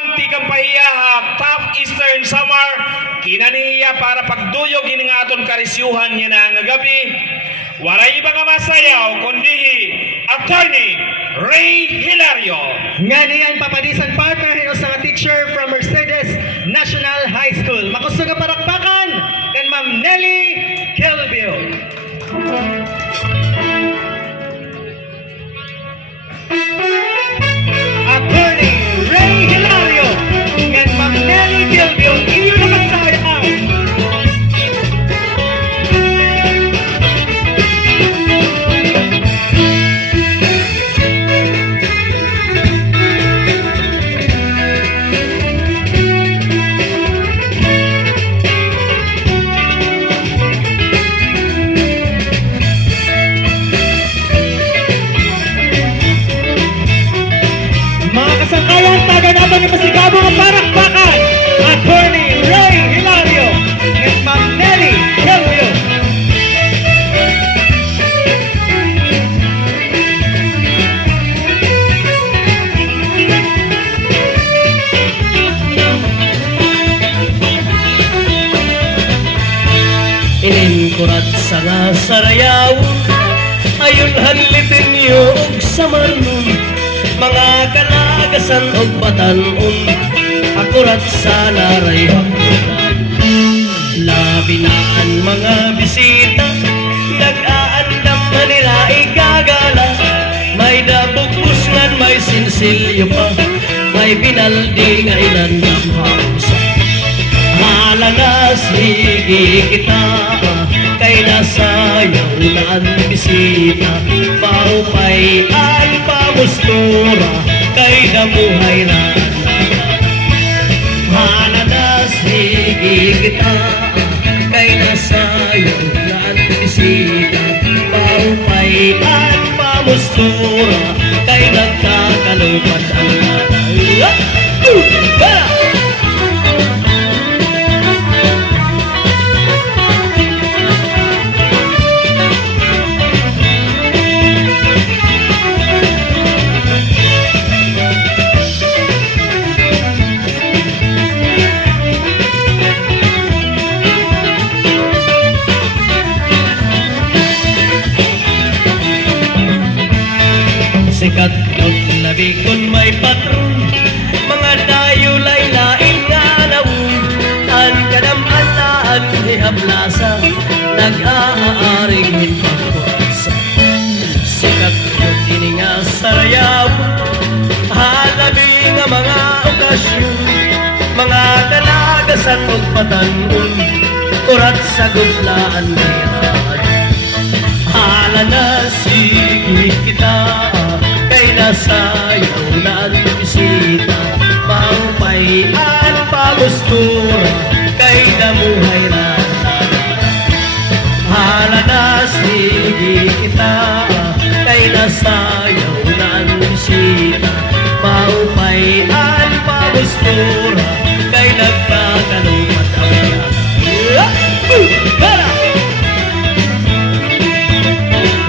Tikang pahiyahak, top eastern summer, kinaniya para pagduyog iningaton karisyuhan niya na nga gabi. Waray iba nga masayaw, kundi Attorney Ray Hilario. Nga niyan papadisan partner hinos nga teacher from Mercedes National High School. Makusto nga parakpakan kan Ma'am Nelly Kelvio. Attorney Ray Hilario kan Ma'am Nelly Kelvio. Iyo na masayaw. Kasangkayan, taga naman yung masigabo ng parakpakan, Attorney Ray Hilario and Ma'am Nelly Kelvio. Ininkurat sa nga sarayaw, ayon hanlitin niyo og sa marnon, mga kalagasan og batanon, akurat sa naray hakunan. Labi na ang mga bisita, nag-aandam na nila ikagala, may dabugusngan, may sinsilyo pa, may binaldi nga inandam hausa. Hala na sige kita, kay nasayaw na ang bisita, paupay ang pamustura, kay damuhay na. Hala na sige kita, kay nasayaw na ang bisita, paupay ang pamustura, kay nagkakalupat ang nanay. Sikat yun labi kun may patron, mga dayo lain-lain nga nawon, an kadam-alaan hihablasa, nag-aaring hipagkuasa. Sikat yun ini nga sarayaw, halabi nga mga okasyon, mga kalagasan og patanon, urat sa gudlaan ngayon. Hala na sige kita, kay nasayaw na ang bisita, paupay at pamustura, kay damuhay na. Hala na sige kita, kay nasayaw na ang bisita, paupay at pamustura, kay nagpakalupat ang yana.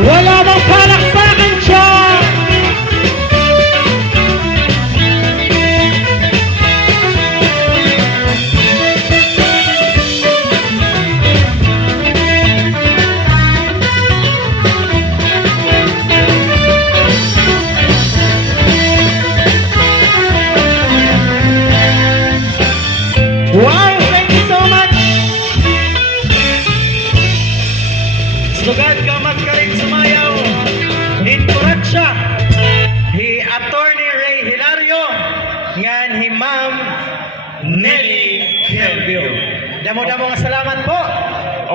Wala bang palakpakan siya? Wow, thank you so much. Sugad ka magkalit sumayaw. Inkurat siya. Hi Attorney Ray Hilario ngan hi Ma'am Nelly Kelvio. Damo-damo nga salamat po.